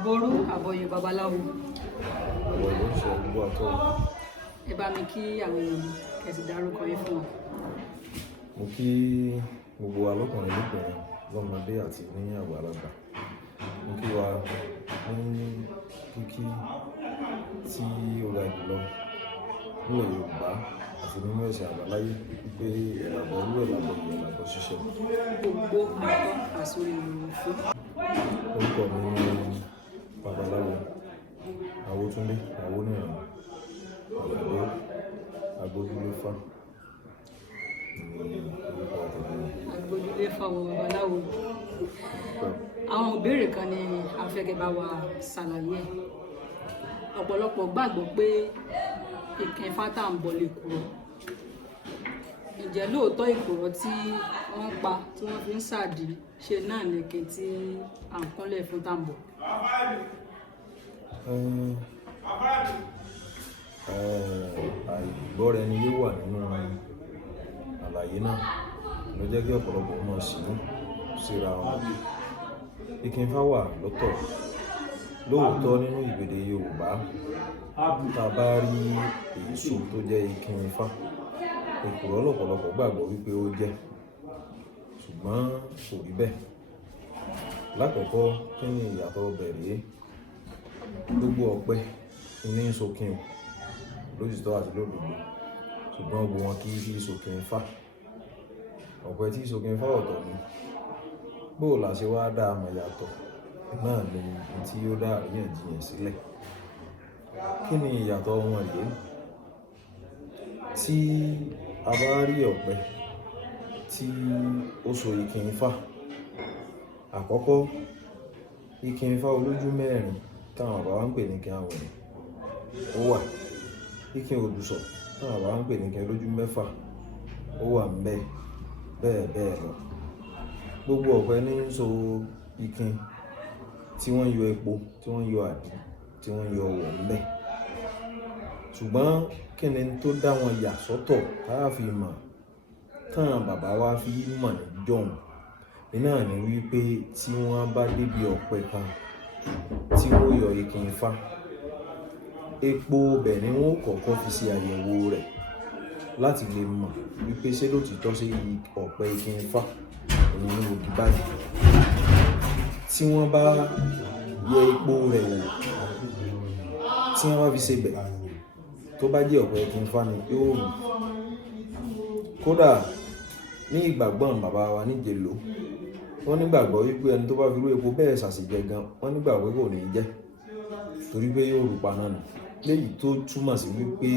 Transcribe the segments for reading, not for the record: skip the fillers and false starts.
Àbọ̀rú àbọ̀yè babaláwo. Àwọn ló ń ṣe àdúgbò àtọ́. Ẹ bá mi kí àwọn èèyàn kẹsì dárúkọ yín fún wọn. Mo kí gbogbo wa lọ́kùnrin lóbìnrin lọ́mọdé àti ní àgbàlagbà. Mo kí wa ní kíkí tí ó ga jùlọ nílẹ̀ Yorùbá àti nínú ẹ̀sìn àbáláyé wípé ẹ̀làbọ̀ olú ẹ̀làbọ̀ ìyẹn ẹ̀làbọ̀ ṣiṣẹ́. Gbogbo àtọ́ àsórí ìròyìn fún. Orúkọ mi ni Babaláwo Awótúndé Awóníran Àgbàdo Agbójúléfà ní orúkọ tèmi. Agbójúléfà àwọn babaláwo. Àwọn ìbéèrè kan ni a fẹ́ kẹ́ bá wa ṣàlàyé ẹ̀. Ọ̀pọ̀lọpọ̀ gbàgbọ́ pé ìkìn Ifá tá ń bọ̀ lè kúrò. Ǹjẹ́ lóòótọ́ ìkùrọ̀ tí wọ́n pa tí wọ́n fi ń ṣàdí ṣe náà nìkan tí à ń kúnlẹ̀ fún tàǹbọ̀? Àìgbọ́ra ẹni yóò wà nínú àlàyé náà ló jẹ́ kí ọ̀pọ̀lọpọ̀ mọ̀ sínú síra wọn. Ìkìn Ifá wà lọ́tọ̀ lóòótọ́ nínú ìgbèdè Yorùbá. Tá a bá rí èso tó jẹ́ ìkìn Ifá, èkùrọ́ lọ́pọ̀lọpọ̀ gbàgbọ́ wípé ó jẹ́, ṣùgbọ́n kò rí bẹ́ẹ̀. Lákọ̀ọ́kọ́, kí ni ìyàtọ̀ bẹ̀rẹ̀? Gbogbo ọ̀pẹ ní ìsokìn lójútọ́ àti lódodo, ṣùgbọ́n gbogbo wọn kì í fi ìsokìn Ifá. Ọ̀pẹ tí ìsokìn Ifá ọ̀tọ̀ ni. Bóò la ṣe wá dá àmọ̀ yàtọ̀ náà ni tí ó dá àríyànjiyàn sílẹ̀. Kí ni ìyàtọ̀ wọn yìí? Tí a bá rí ọ̀pẹ tí ó so ìkìn Ifá, àkọ́kọ́ ìkìn Ifá olójú mẹ́rin táwọn bàbá ń pè ní ìkìn àwẹ̀rẹ̀ ó wà. Ìkìn òdùsọ̀ táwọn bàbá ń pè ní ìkìn olójú mẹ́fà ó wà ńbẹ̀, bẹ́ẹ̀ bẹ́ẹ̀ lọ. Gbogbo ọ̀pẹ ní ń so ìkìn tí wọ́n yọ epo, tí wọ́n yọ àdí, tí wọ́n yọ ọwọ̀ ńbẹ̀. Ṣùgbọ́n kí ni tó dá wọn yà sọ́tọ̀ tá a fi mọ̀, táwọn bàbá wa fi mọ̀ ní jọ̀hún? Iná ni wípé tí wọ́n bá débi ọ̀pẹ kan tí wọ́n yọ ìkìn Ifá, epo bẹ̀ ni wọ́n kọ́kọ́ fi ṣe àyẹ̀wò rẹ̀ láti lè mọ̀ wípé ṣé lótìítọ́ sí ọ̀pẹ ìkìn Ifá òun ní ògì báyìí. Tí wọ́n bá yẹ epo rẹ̀ wò, tí wọ́n bá fi ṣe bẹ̀ tó bá jẹ́ ọ̀pẹ ìkìn Ifá ni yóò rùn. Kódà ní ìgbàgbọ́n bàbá wa níjẹ̀ló, wọ́n nígbàgbọ́ wípé ẹni tó bá fi rú epo bẹ́ẹ̀ ṣàṣìjẹ gan, wọ́n nígbàgbọ́ kò ní jẹ́ torí pé yóò rú pa náà nù. Léyìí tó túmọ̀ sí wípé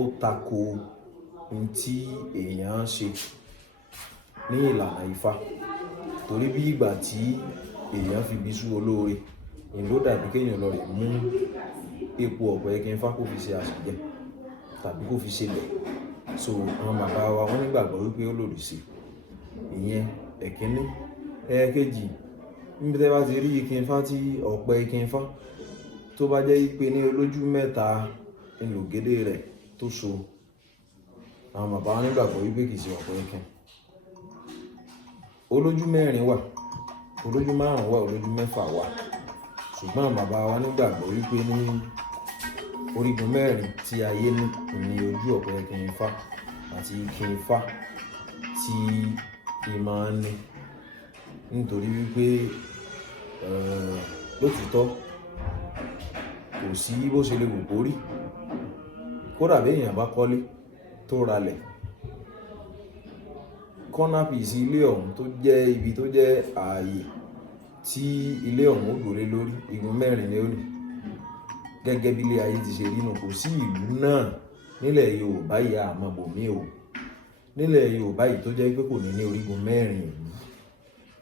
ó tako ohun tí èèyàn ń ṣe ní ìlànà Ifá, torí bí ìgbà tí èèyàn fi bí sú olóore, ìlú dàbí kéèyàn lọ rẹ̀ mú epo ọ̀pẹ ìkìn Ifá kó fi ṣe àṣìjẹ tàbí kó fi ṣe lẹ̀. So àwọn bàbá wa wọ́n nígbàgbọ́ wípé ó lòdì sí ìyẹn ẹ̀kíní. Ẹ̀ẹ̀kejì, níbi tẹ́ bá ti rí ìkìn Ifá tí ọ̀pẹ ìkìn Ifá tó bá jẹ́ wípé ní olójú mẹ́ta ìlògédé rẹ̀ tó so, àwọn bàbá wa nígbàgbọ́ wípé kìí ṣe ọ̀pẹ ìkìn. Olójú mẹ́rin wà, olójú márùn-ún wà, olójú mẹ́fà wà, ṣùgbọ́n àwọn bàbá wa nígbàgbọ́ wípé ní orígun mẹ́rin tí ayé ní ojú ọ̀pẹ ìkìn Ifá àti ìkìn Ifá tí ìmọ̀ ní, nítorí wípé lótìítọ́ kò sí bó ṣe lè wù kó rí. Kódà bí èèyàn bá kọ́lé tó ralẹ̀, corner piece ilé ọ̀hún tó jẹ́ ibi tó jẹ́ ààyè tí ilé ọ̀hún ó dòré lórí, igun mẹ́rin ni ó ní. Gẹ́gẹ́ bí ilé ayé ti ṣe rí nù, kò sí ìlú náà nílẹ̀ Yorùbá yìí àmọ́ bòmí o. Nílẹ̀ Yorùbá yìí tó jẹ́ pé kò ní orígun mẹ́rin ìlú,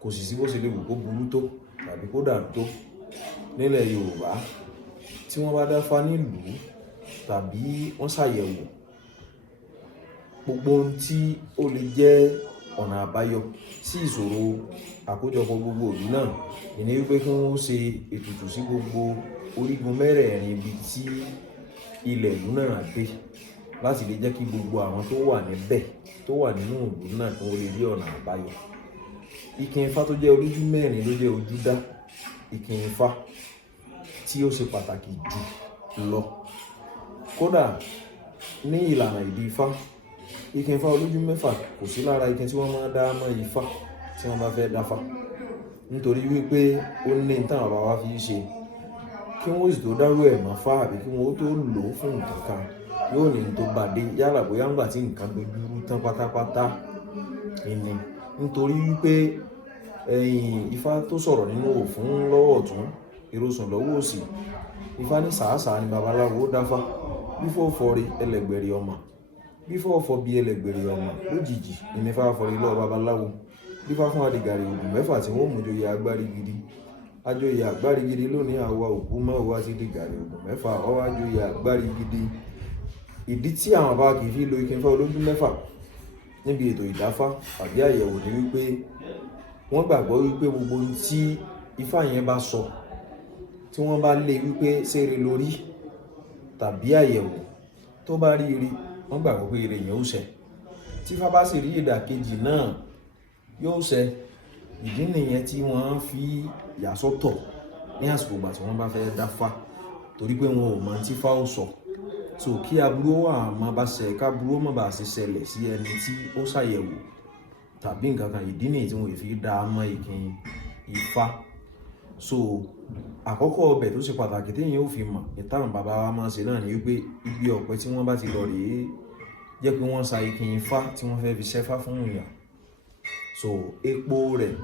kò sì sí bó ṣe lè wù kó burú tó tàbí kó dàrú tó. Nílẹ̀ Yorùbá tí wọ́n bá dáfá nílùú tàbí wọ́n ṣàyẹ̀wò gbogbo ohun tí ó lè jẹ́ ọ̀nà àbáyọ sí ìṣòro àkójọpọ̀ gbogbo ìlú náà, ìní wípé kí wọ́n ṣe ètùtù sí gbogbo orígun mẹ́rẹ̀ẹ̀rin ibi tí ilẹ̀ ìlú náà dé, láti lè jẹ́ kí gbogbo àwọn tó wà níbẹ̀, tó wà nínú ìlú náà, kí wọ́n lè rí ọ̀nà àbáyọ. Ìkìn Ifá tó jẹ́ olójú mẹ́rin ló jẹ́ ojúdá. ìkìn Ifá tí ó ṣe pàtàkì jù lọ. Kódà ní ìlànà ìdí Ifá, ìkìn Ifá olójú mẹ́fà kò sí lára ìkìn tí wọ́n máa dá mọ́ Ifá tí wọ́n bá fẹ́ dáfá, nítorí wípé ó ní ìtàn bàbá wa fi ṣe. Kí wọ́n sì tó dárú ẹ̀ mọ́ Fá àbí kí wọ́n tó lò ó fún nǹkan kan, yóò ní tó bá dé yálà bóyá ńgbà tí nǹkan dojúrú tán pátápátá ìní. Nítorí wípé Ifá tó sọ̀rọ̀ nínú òfún lọ́wọ́ ọ̀tún ìrosùn lọ́wọ́ òsì, Ifá ní sàásà ni babaláwo dáfá, bífọ́ fọ́rí ẹlẹ́gbẹ̀rẹ̀ ọmọ, bífọ́ fọ́ bí ẹlẹ́gbẹ̀rẹ̀ ọmọ lójijì ìnífà fọ́rí lọ́wọ́ babaláwo, bífá fún adìgàrí ògùn mẹ́fà tí wọ́n mú joyè agbárí gidi. Ajoyè agbárí gidi lónìí àwa òkú mẹ́wàá ti di gàrí ògùn mẹ́fà ọwọ́ ajoyè agbárí gidi. Ìdí tí àwọn bá kì í fi lo ìkìn Ifá olójú mẹ́fà níbi ètò ìdáfá àbí àyẹ̀wò ni wípé wọ́n gbàgbọ́ wípé gbogbo ohun tí Ifá yẹn bá sọ, tí wọ́n bá lé wípé ṣeré lórí tàbí àyẹ̀wò tó bá rí rí, wọ́n gbàgbọ́ pé ire yẹn ó ṣẹ. Tí Ifá bá sì rí ìdàkejì náà yóò ṣẹ. Ìdí nìyẹn tí wọ́n fi yà sọ́tọ̀ ní àsìkò ìgbà tí wọ́n bá fẹ́ dáfá, torí pé wọn ò mọ tí Ifá ó sọ. So kí aburú wà má bá ṣẹ, ká aburú má bá ṣe ṣẹlẹ̀ sí ẹni tí ó ṣàyẹ̀wò tàbí nǹkan kan. Ìdí nìyí tí wọ́n fi dá mọ́ ìkìn Ifá. So àkọ́kọ́ ọbẹ̀ tó ṣe pàtàkì téèyàn ó fi mọ̀ ìtàn bàbá wa máa ń ṣe náà ni wípé ibi ọ̀pẹ tí wọ́n bá ti lọ rèé jẹ́ pé wọ́n sa ìkìn Ifá tí wọ́n fẹ́ fi ṣẹ́fá fún èèyàn. So epo rẹ̀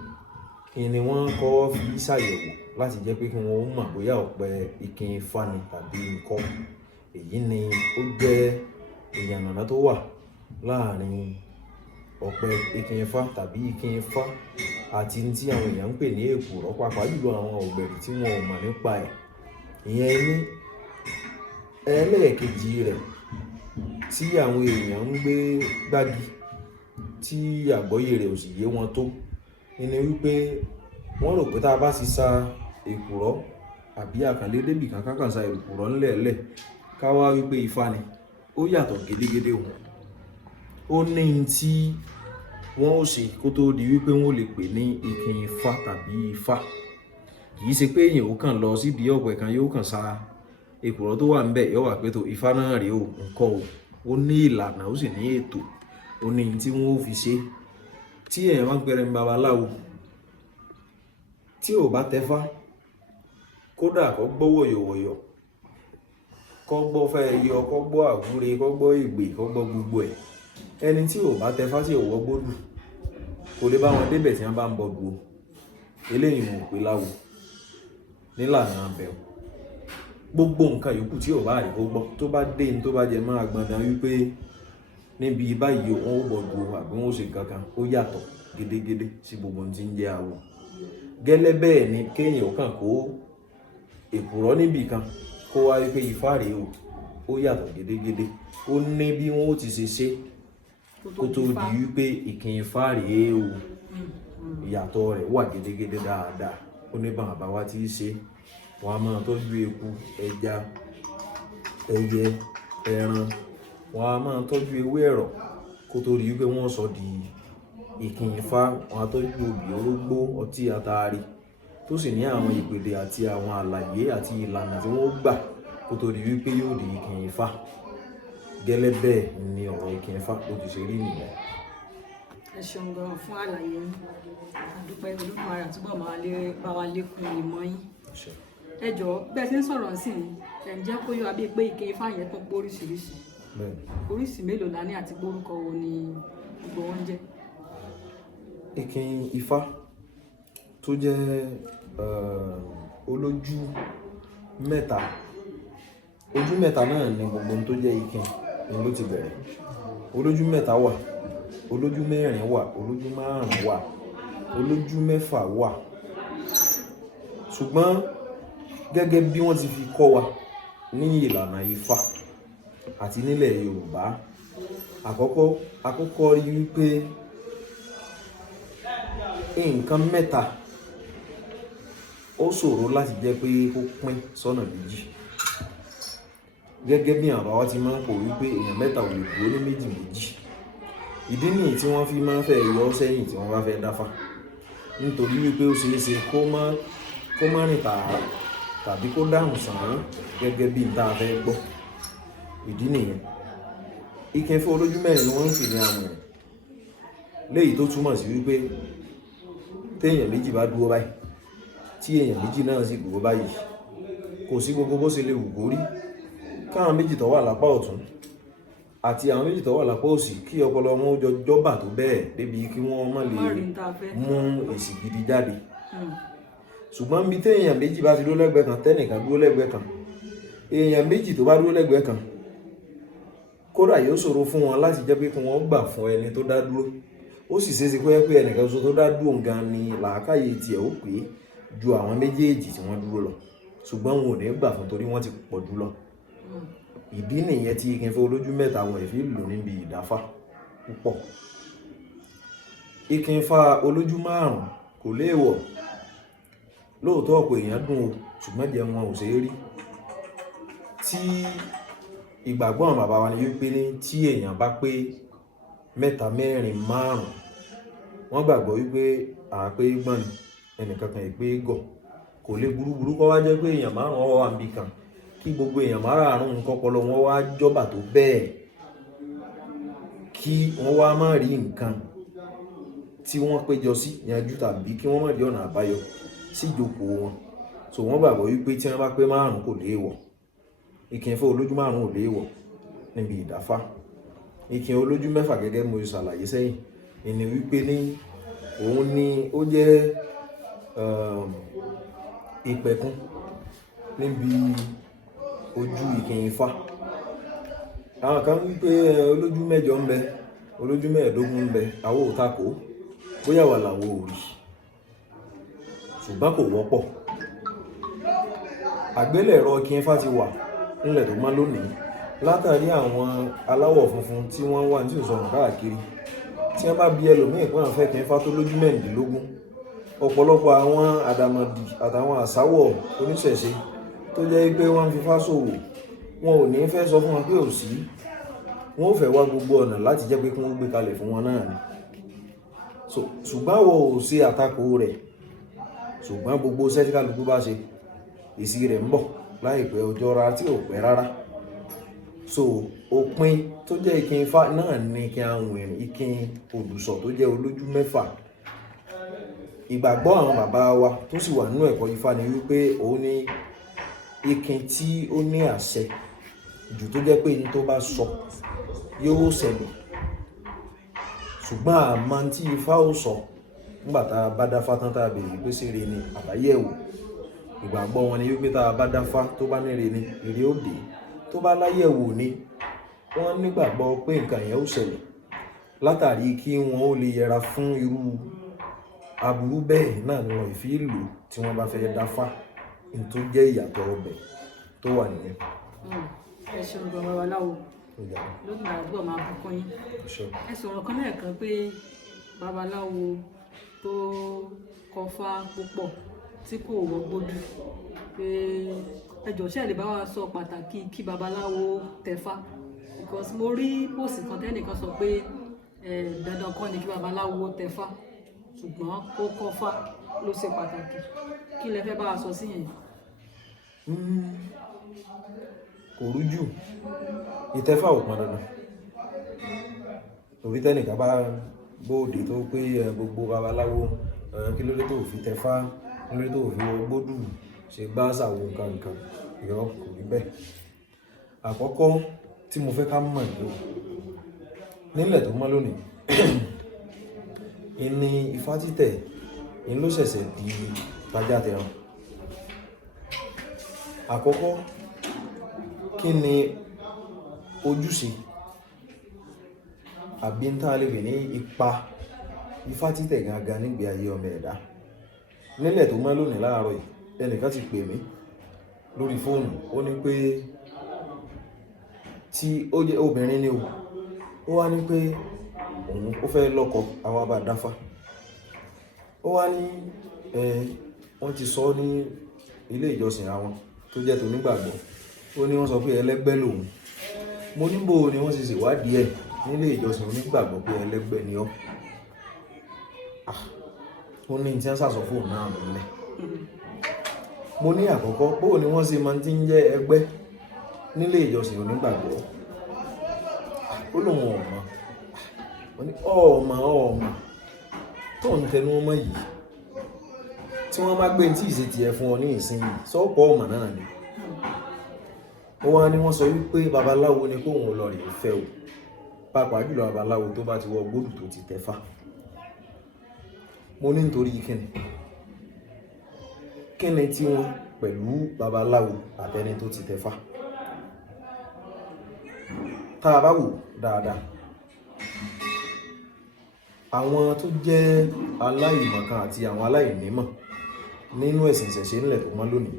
ni wọ́n kọ́ fi ṣàyẹ̀wò láti jẹ́ pé kí wọ́n mọ̀ bóyá ọ̀pẹ ìkìn Ifá ni tàbí nǹkan. Èyí ni ó jẹ́ ìyànnàná tó wà láàrin ọ̀pẹ ìkìn Ifá tàbí ìkìn Ifá àti tí àwọn èèyàn ń pè ní èkùrọ́, pàápàá jùlọ àwọn ọ̀gbẹ̀rì tí wọn ò mọ̀ nípa ẹ̀. Ìyẹn ní ẹlẹ́ẹ̀kejì rẹ̀ tí àwọn èèyàn ń gbé gbági tí àgbọ́yé rẹ̀ ò sì yé wọn tó ni wípé wọ́n rò pé tá a bá ti sa èkùrọ́ àbí àkànlé débì kan kákan sa èkùrọ́ ńlẹ̀ẹ́lẹ̀ ká wá wípé Ifá ni. Ó yàtọ̀ gédégédé òun. Ó ní tí wọ́n ó ṣe kó tó di wípé wọ́n lè pè ní ìkìn Ifá tàbí Ifá. Kì í ṣe pé èèyàn ó kàn lọ sídìí ọ̀pẹ kan yóò kàn sa èkùrọ́ tó wà ńbẹ̀ yóò wà pé tó Ifá náà rèé o nǹkan o. Ó ní ìlànà, ó sì ní ètò, ó ní tí wọ́n ó fi ṣe. Tí èèyàn bá ń pẹrẹ ń babaláwo tí ò bá tẹfá, kódà kó gbọ́ wọ̀yọ̀wọ̀yọ̀, kó gbọ́ fẹ́ yọ, kó gbọ́ àwúre, kó gbọ́ ìgbè, kó gbọ́ gbogbo ẹ̀. Ẹni tí ò bá tẹfá tí ò wọ́ gbódù kò lè bá wọn débẹ̀ tí wọ́n bá ń bọ̀ dùn. Eléyìí wọn ò pé láwo nílànà abẹ́ọ̀. Gbogbo nǹkan yòókù tí ò bá rí kó gbọ́ tó bá dé ní tó bá jẹ máa gbọ̀ndàn wípé níbi báyìí wọn ó bọ̀ dùn àbí wọn ó ṣe kankan, ó yàtọ̀ gédégédé sí gbogbo ohun tí ń jẹ́ àwọ̀. Gẹ́lẹ́ bẹ́ẹ̀ ni kéèyàn ó kàn kó èkùrọ́ níbì kan kó wá wípé Ifá rèé o, ó yàtọ̀ gédégédé. Ó ní bí wọn ó ti ṣe ṣe kó tó di wípé ìkìn Ifá rèé o. Ìyàtọ̀ rẹ̀ wà gédégédé dáadáa. Ó ní bàbá wa tí í ṣe. Wọ́n á máa tọ́jú eku, ẹja, ẹyẹ, ẹran. Wọ́n á máa tọ́jú ewé ẹ̀rọ̀ kó tó di wípé wọ́n sọ di ìkìn Ifá. Wọ́n á tọ́jú obì, orógbó, ọtí àtàrí tó sì ní àwọn ìpèdè àti àwọn àlàyé àti ìlànà tí wọ́n gbà kó tó di wípé yóò di ìkìn Ifá. Gẹ́lẹ́ bẹ́ẹ̀ ni ọ̀rọ̀ ìkìn Ifá ló ti ṣe rí nìyẹn. Ẹ ṣeun gan fún àlàyé yín. Àdúpẹ́ Olódùmarè túbọ̀ máa bá wa lékún ìmọ̀ yín. Ẹ jọ̀ọ́ bẹ́ẹ̀ tí ń sọ̀rọ̀ sí i, ẹ̀ ń jẹ́ kó yọ abẹ́ pé ìkìn Ifá yẹn tún pé oríṣiríṣi. Oríṣi mélòó la ní àti gbórúkọ wo ni gbogbo wọn jẹ́? Ìkìn Ifá tó jẹ́ olójú mẹ́ta. Ojú mẹ́ta náà ni gbogbo ohun tó jẹ́ ìkìn ni ló ti bẹ̀rẹ̀. Olójú mẹ́ta wà, olójú mẹ́rin wà, olójú márùn-ún wà, olójú mẹ́fà wà. Ṣùgbọ́n gẹ́gẹ́ bí wọ́n ti fi kọ́ wa ní ìlànà Ifá àti nílẹ̀ Yorùbá, àkọ́kọ́ rí wípé nǹkan mẹ́ta ó ṣòro láti jẹ́ pé kó pín sọ́nà méjì. Gẹ́gẹ́ bí àwọn bàbá ti máa ń pò wípé èèyàn mẹ́ta ò lè dúró ní méjì méjì. Ìdí nìyí tí wọ́n fi máa ń fẹ́ yọ sẹ́yìn tí wọ́n bá fẹ́ dáfá. Nítorí wípé ó ṣeé ṣe kó má rìn tààrà tàbí kó dáhùn sàn gẹ́gẹ́ bí n tá a fẹ́ gbọ́. Ìdí nìyẹn. Ike Ifá olójú mẹ́rin ni wọ́n ń pè ní àwìn, léyìí tó túmọ̀ sí wípé téèyàn méjì bá dúró báyìí tí èèyàn méjì náà sì dúró báyìí, kò sí gbogbo bó ṣe lè wù kó rí káwọn méjì tó wà lápá ọ̀tún àti àwọn méjì tó wà lápá òsì kí ọpọlọ wọn ó jọ jọ́bà tó bẹ́ẹ̀ débi kí wọ́n má lè mú èsì gidi jáde. Ṣùgbọ́n bí téèyàn méjì bá ti dúró lẹ́gbẹ̀ẹ́ kan tẹ́nìkan dúró lẹ́gbẹ̀ẹ́ kan, èèyàn méjì tó bá dúró lẹ́gbẹ̀ẹ́ kan kódà yóò ṣòro fún wọn láti jẹ́ pé kí wọ́n gbà fún ẹni tó dá dúró. Ó sì ṣeéṣe pé ẹnìkan ṣoṣo tó dá dúró gan ni làákàyè tiẹ̀ ó pé ju àwọn méjèèjì tí wọ́n dúró lọ, ṣùgbọ́n wọn ò ní gbà fún torí wọ́n ti pọ̀ jù lọ. Ìdí nìyẹn tí Ike Ifá olójú mẹ́ta wọn fi lò níbi ìdáfá púpọ̀. Ike Ifá olójú márùn kò léèwọ̀. Lóòótọ́ ọ̀pọ̀ èèyàn dùn o, ṣùgbọ́n jẹ wọn ò ṣe é rí. Tí ìgbàgbọ́ àwọn bàbá wa ni wípé ní tí èèyàn bá pé mẹ́ta mẹ́rin márùn, wọ́n gbàgbọ́ wípé àpé gbọ́n ni ẹnìkankan ìpé gọ̀. Kò lè burúburú kọ́ wá jẹ́ pé èèyàn márùn ọwọ́ wà níbì kan kí gbogbo èèyàn márààrún nǹkan ọpọlọ wọn wá jọ́bà tó bẹ́ẹ̀ kí wọ́n wá má rí nǹkan tí wọ́n péjọ sí yanjú tàbí kí wọ́n má rí ọ̀nà àbáyọ sí ìjókòó wọn. So wọ́n gbàgbọ́ wípé tí wọ́n bá pé márùn kò léèwọ̀. Ike Ifá olójú márùn ò léèwọ̀ níbi ìdáfá. Ike olójú mẹ́fà gẹ́gẹ́ mo ṣàlàyé sẹ́yìn ìní wípé ní òun ni ó jẹ́ ìpẹ̀kun níbi ojú Ike Ifá. Àwọn kan wípé olójú mẹ́jọ ń bẹ, olójú mẹ́ẹ̀ẹ́dógún ń bẹ, àwọn ò takò, bóyá wà làwọn ò rí, ṣùgbọ́n kò wọ́pọ̀. Àgbélẹ̀rọ Ike Ifá ti wà nílẹ̀ tó mọ́ lónìí látàrí àwọn aláwọ̀ funfun tí wọ́n wà ní ìsọ̀rọ̀ káàkiri. Tí wọ́n bá bí ẹlòmíì pé àwọn fẹ́ Ike Ifá tó lójú mẹ́rìndínlógún, ọ̀pọ̀lọpọ̀ àwọn àdàmọ̀dì àtàwọn àsáwọ̀ oníṣẹ̀ṣe tó jẹ́ pé wọ́n fi Ifá ṣòwò, wọn ò ní fẹ́ sọ fún wọn pé ò sí, wọn ò fẹ́ wá gbogbo ọ̀nà láti jẹ́ pé kí wọ́n gbé kalẹ̀ fún wọn náà ni. Ṣùgbọ́n àwọn ò ṣe àtakò rẹ̀, ṣùgbọ́n gbogbo iṣẹ́ tí kálukú bá ṣe èsì rẹ̀ ń bọ̀ láìpẹ́ ọjọ́ ra tí ò pẹ́ rárá. So òpin tó jẹ́ Ike Ifá náà ni Ike Awìn, Ike Òdùsọ̀ tó jẹ́ olójú mẹ́fà. Ìgbàgbọ́ àwọn bàbá wa tó sì wà nínú ẹ̀kọ́ Ifá ni wípé òun ni Ike tí ó ní àṣẹ jù tó jẹ́ pé ní tó bá sọ yóò ṣẹlẹ̀. Ṣùgbọ́n àmọ́ tí Ifá ó sọ nígbà tá a bá dáfá tán tá a bèèrè pé ṣé ire ni àbáyẹ̀wò. Ìgbàgbọ́ wọn ni wípé tá a bá dáfá tó bá ní ire ni ire ó dé, tó bá láyẹ̀wò ni wọ́n nígbàgbọ́ pé nǹkan yẹn ó ṣẹlẹ̀ látàrí kí wọ́n ó lè yẹra fún irú aburú bẹ́ẹ̀ náà ni wọ́n fi lò tí wọ́n bá fẹ́ dáfá ní tó jẹ́ ìyàtọ̀ ọbẹ̀ tó wà nìyẹn. Ẹ ṣeun bàbá wa láwo lónìí àgbọ̀ máa bùkún yín. Ẹ sọ̀rọ̀ kan lẹ́ẹ̀kan pé babaláwo tó kọfá púpọ̀ tí kò wọ́gbódù pé ẹjọ́ ṣe lè bá wa sọ pàtàkì kí babaláwo tẹ̀fá, because mo rí póòsì kan tẹ́nìkan sọ pé dandan kọ́ ni kí babaláwo tẹ̀fá ṣùgbọ́n kó kọfá ló ṣe pàtàkì. Kí lẹ fẹ́ bá wa sọ sí yẹn? Kò rújú, ìtẹ̀fá ò pọn dandan. Torí tẹ́nìkan bá bóde tó pé gbogbo babaláwo kí ló dé tó fi tẹ̀fá, kí ló dé tó fi gbódù ṣe gbá ṣàwo nǹkan ìrọ̀ kò rí bẹ́ẹ̀. Àkọ́kọ́ tí mo fẹ́ ká mọ̀ nílẹ̀ tó mọ́ lónìí ìní Ifá títẹ̀ ìní ló ṣẹ̀ṣẹ̀ di tajá tẹran. Àkọ́kọ́ kí ni ojúṣe àbí ń tá lè pè ní ipa Ifá títẹ̀ gangan nígbé ayé ọmọ ẹ̀dá. Nílẹ̀ tó mọ́ lónìí láàárọ̀ yìí ẹnìkan ti pè mí lórí fóònù, ó ní pé tí ó jẹ́ obìnrin ni ó wá ní pé òun ó fẹ́ lọ́kọ àwọn bá dáfá. Ó wá ní wọ́n ti sọ ní ilé ìjọsìn àwọn tó jẹ́ tó nígbàgbọ́, ó ní wọ́n sọ pé ẹlẹ́gbẹ́ lòun. Mo ní bò ni wọ́n sì ṣèwádìí ẹ̀ nílé ìjọsìn onígbàgbọ́ pé ẹlẹ́gbẹ́ ni ọ́. Ó ní tí wọ́n sàsọ fóònù náà nílẹ̀. mo ní àkọ́kọ́ bóò ni wọ́n ṣe máa ti ń jẹ́ ẹgbẹ́ nílé ìjọsìn onígbàgbọ́. Ó lóun ọ̀mọ̀, wọ́n ní ọ̀mọ̀ tó ń tẹnu ọmọ yìí tí wọ́n má gbé tí ìṣe tiẹ̀ fún ọ ní ìsinyìí sọ́pọ̀ ọmọ náà ni. Ó wá ní wọ́n sọ wípé babaláwo ni kóun lọ rèé fẹ́ o, pàápàá jùlọ babaláwo tó bá ti wọ gbódù tó ti tẹ̀fá. Mo ní nítorí kíni tí wọ́n pẹ̀lú babaláwo àtẹni tó ti tẹ̀fá. Tá a bá wò dáadáa, àwọn tó jẹ́ aláìmọ̀kan àti àwọn aláìnímọ̀ nínú ẹ̀sìn ìṣẹ̀ṣe ńlẹ̀ tó mọ́ lónìí,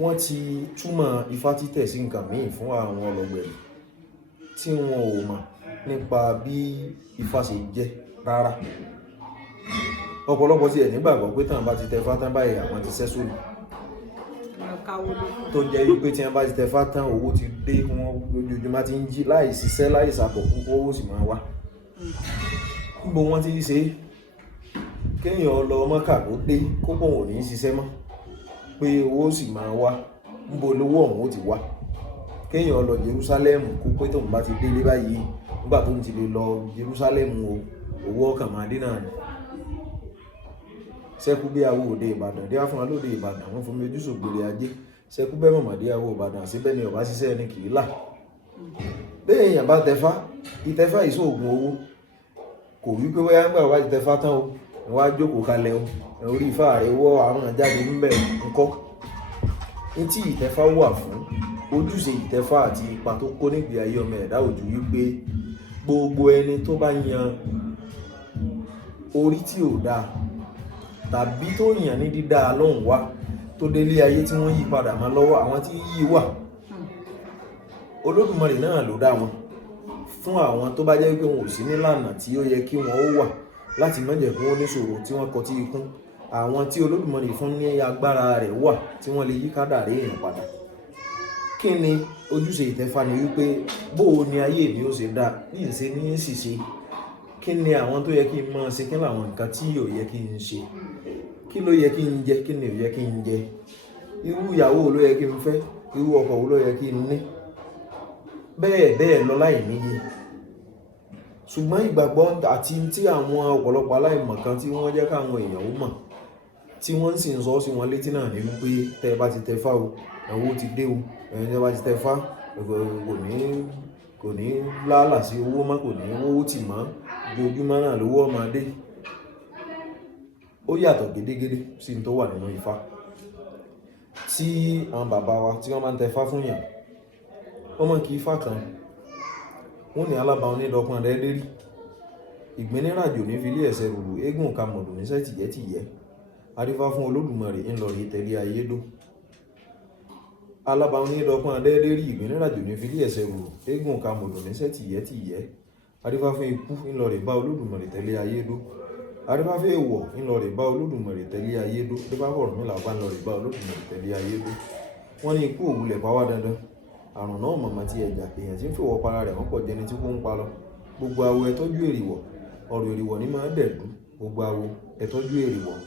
wọ́n ti túmọ̀ ifá títẹ̀ sí nǹkan míì fún àwọn ọlọ́gbẹ̀rì tí wọn ò mọ̀ nípa bí ifá ṣe jẹ́ rárá. Ọ̀pọ̀lọpọ̀ tí ẹ̀ nígbàgbọ́ pé tàn bá ti tẹ̀fá tán báyìí àwọn ti sẹ́ sórí, tó jẹ́ wípé tí wọ́n bá ti tẹ̀fá tán owó ti dé, wọn lójoojúmọ́ ti ń jí láì ṣiṣẹ́ láì ṣàkókò owó sì máa wá. Níbo wọ́n ti ṣe kéèyàn lọ Mọ́kà kó dé kó bọ̀ wọ́n ní ṣiṣẹ́ mọ́ pé owó sì máa wá, níbo lówó ọ̀hún ó ti wá. Kéèyàn lọ Jerusalem kó pé tóun bá ti délé báyìí nígbà tóun ti lè lọ Jerusalem owó ọkàn máa dé náà ni. Sẹ́kú bí awo òde Ìbàdàn dé fún alóde Ìbàdàn wọn fún mi ojú ṣògbèrè ajé. Sẹ́kú bẹ́ẹ̀ mọ̀mọ́ dé awo Ìbàdàn síbẹ̀ ni ọba ṣiṣẹ́ ẹni kì í là. Bẹ́ẹ̀ èèyàn bá tẹ̀fá, ìtẹ̀fá ìṣòògùn owó kò wí pé wáyà ńgbà wá ti tẹ̀fá tán o, wọ́n á jókòó kalẹ̀ o, orí ifá rẹ̀ wọ́ àrùn jáde níbẹ̀ ńkọ́. Ní tí ìtẹ̀fá wà fún, ojúṣe ìtẹ̀fá àti ipa tó kó nígbè ayé ọmọ ẹ̀dá ojú wípé gbogbo ẹni tó bá yan orí tí ò dáa tàbí tó yàn ní dídá lọ́hùn wá tó délé ayé tí wọ́n yí padà mọ́ lọ́wọ́ àwọn tí yí wà, Olódùmarè náà ló dá wọn fún àwọn tó bá jẹ́ wípé wọn ò sí nílànà tí ó yẹ kí wọn ó wà láti má jẹ́ kí wọ́n níṣòro tí wọ́n kọ tí ikún. Àwọn tí Olódùmarè fún ní agbára rẹ̀ wà tí wọ́n lè yí kádàrá èèyàn padà. Kí ni ojúṣe ìtẹ̀fá ni wípé bóò ni ayé mi ó ṣe dá bí n ṣe ní ṣìṣe, kí ni àwọn tó yẹ kí n máa ṣe, kí ni àwọn nǹkan tí ò yẹ kí n ṣe, kí ló yẹ kí n jẹ, kí ni ò yẹ kí n jẹ, irú ìyàwó wo ló yẹ kí n fẹ́, irú ọkọ wo ló yẹ kí n ní, bẹ́ẹ̀ bẹ́ẹ̀ lọ láì níye. Ṣùgbọ́n ìgbàgbọ́ àti tí àwọn ọ̀pọ̀lọpọ̀ aláìmọ̀kan tí wọ́n jẹ́ káwọn èèyàn ó mọ̀ tí wọ́n sì ń sọ sí wọn létí náà ní wípé tẹ́ ẹ bá ti tẹ̀fá o owó ti dé o, tẹ́ ẹ bá ti tẹ̀fá kò ní lálà sí owó mọ́, kò ní owó tì mọ́, ojoojúmọ́ náà lówó ọmọdé. Ó yàtọ̀ gédégédé sí ní tó wà nínú ifá. Tí àwọn bàbá wa tí wọ́n máa ń tẹ̀fá fún yàn, wọ́n mọ̀ kí ifá kan wọ́n ní alábàáwọn ní dọ́pọ́n rẹ́ẹ́dẹ́rì, ìgbéníràjò ní filé ẹ̀sẹ̀ rùrù, eégún kamọ̀dù níṣẹ́ tìyẹ́ adífá fún Olódùmarè ńlọrọ̀ tẹ̀lé ayédó. Alábàáwọn ní dọ́pọ́n rẹ́ẹ́dẹ́rì, ìgbéníràjò ní filé ẹ̀sẹ̀ rùrù, eégún kamọ̀dù níṣẹ́ tìyẹ́ adífá fún ikú ńlọrọ̀ bá Olódùmarè tẹ̀lé ayédó. Adífá fún èèwọ̀ ńlọrọ̀ bá Olódùmarè tẹ̀lé ayédó. Adífá fún Ọ̀rúnmìlà bá ńlọrọ̀ bá Olódùmarè tẹ̀lé ayédó. Wọ́n ní ikú òwúlẹ̀ pa wá dandan, àrùn náà mọ̀mọ́ ti ẹ̀jà, èèyàn tí ń fòwọ́ para rẹ̀ wọ́n pọ̀ jẹni tí kò ń pa lọ. Gbogbo awo ẹ tọ́jú èrìwọ̀, ọ̀rọ̀ èrìwọ̀ ní máa dẹ̀dú. Gbogbo awo ẹ tọ́jú èrìwọ̀.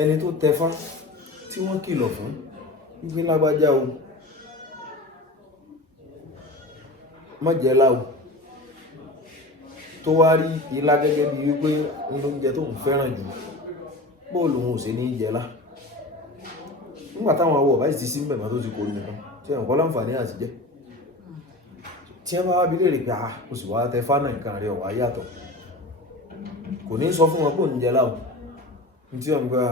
Ẹni tó tẹ̀fá tí wọ́n kìlọ̀ fún wípé lágbájá o má jẹ lá o, tó wá rí ilá gẹ́gẹ́ bí wípé oúnjẹ tó ń fẹ́ràn jù, bó lòun ò ṣe ní jẹ lá. Nígbà táwọn awọ bá sì ti sí mbẹ̀mọ́ tó ti kórè nìkan tí ẹ̀kọ́ láǹfààní àti jẹ́, tí wọ́n bá wá bí léèrè pé kò sì wá tẹ̀fá náà nǹkan rẹ̀ ọ̀wá yàtọ̀, kò ní sọ fún wọn pé òun jẹ lá o. Ní tí wọ́n gba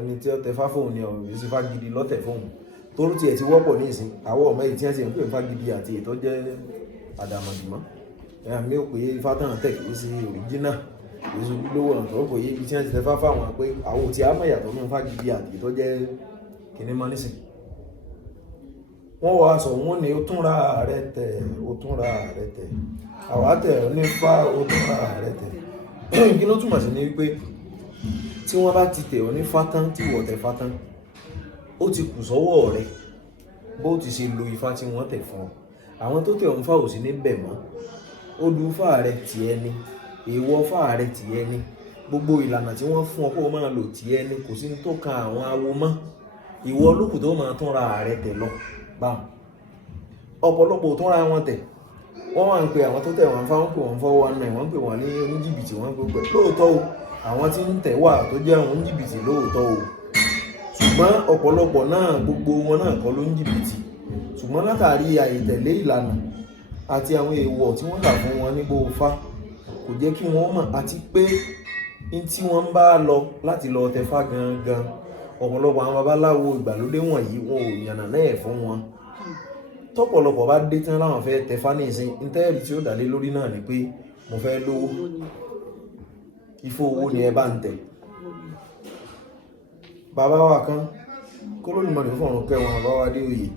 ẹni tí wọ́n tẹ̀fá fóun ni ọ̀rọ̀ yìí sí fá gidi lọ́tẹ̀ fóun tó tiẹ̀ ti wọ́pọ̀ ní ìsìn àwọn ọmọ èyí tí wọ́n ti ń pè fá gidi àti ètò jẹ́ àdàmọ̀dìmọ́. Ẹ̀mí ò pé ifá tán tẹ̀ kìí sí òríjínà èso lówó ọ̀nà tó kò yé ibi tí wọ́n ti tẹ̀fá fáwọn pé àwọn ò tí a mọ̀ yàtọ̀ nínú fá gidi àti ètò jẹ́ kìnní mọ́ nísìn. Wọ́n wá sọ wọ́n ní ó túnra rẹ̀ tẹ̀, ó túnra rẹ̀ tẹ̀, àwa tẹ̀ ní fá ó túnra rẹ̀ tẹ̀. Kí ló túmọ̀ sí ni wípé tí wọ́n bá ti tẹ̀ ọ́ ní fá tán tí wọ́n tẹ̀ fá tán, ó ti kù sọ́wọ́ rẹ̀ bó ti ṣe lo ifá tí wọ́n tẹ̀ fún ọ. Àwọn tó tẹ̀ ọ́ ń fá ò sí níbẹ̀ mọ́, ó lu fá rẹ̀ tì ẹni, èèwọ̀ fá rẹ̀ tì ẹni, gbogbo ìlànà tí wọ́n fún ọ kó o máa lò tì ẹni, kò sí ní tó kan àwọn awo mọ́. ìwọ lókù tó máa tún ra rẹ tẹ̀ lọ báwọn ọ̀pọ̀lọpọ̀ tó ra wọn tẹ̀ wọ́n wá ń pe àwọn tó tẹ̀ wọ́n fáwọn pè wọ́n fọwọ́ náà wọ́n pè wọ́n ní oníjìbìtì wọ́n pè lóòótọ́ o àwọn tí ń tẹ̀ wà tó jẹ́ àwọn oníjìbìtì lóòótọ́ o ṣùgbọ́n ọ̀pọ̀lọpọ̀ náà gbogbo wọn náà kọ́ ló ń jìbìtì ṣùgbọ́n látàrí àìtẹ̀lé ìlànà àti àwọn èèwọ̀ tí wọ́n kà fún wọn ní gbóòfá kò jẹ́ kí wọ́n mọ̀ àti pé ní tí wọ́n ń bá lọ láti lọ tẹ̀fá gangan ọ̀pọ̀lọpọ̀ àwọn babaláwo ìgbàlódé wọ̀nyí wọn ò yànnà náà fún wọn tọ́pọ̀lọpọ̀ bá dé tán láwọn fẹ́ tẹ̀fá ní ìsìn ìtẹ́ẹ̀rì tí ó dálé lórí náà ni pé mo fẹ́ lówó ifo owó ni ẹ bá ń tẹ̀ bàbá wa kan kó lónìí mọ̀ ní fọ̀rùn kẹwọn bàbá wa dé oyè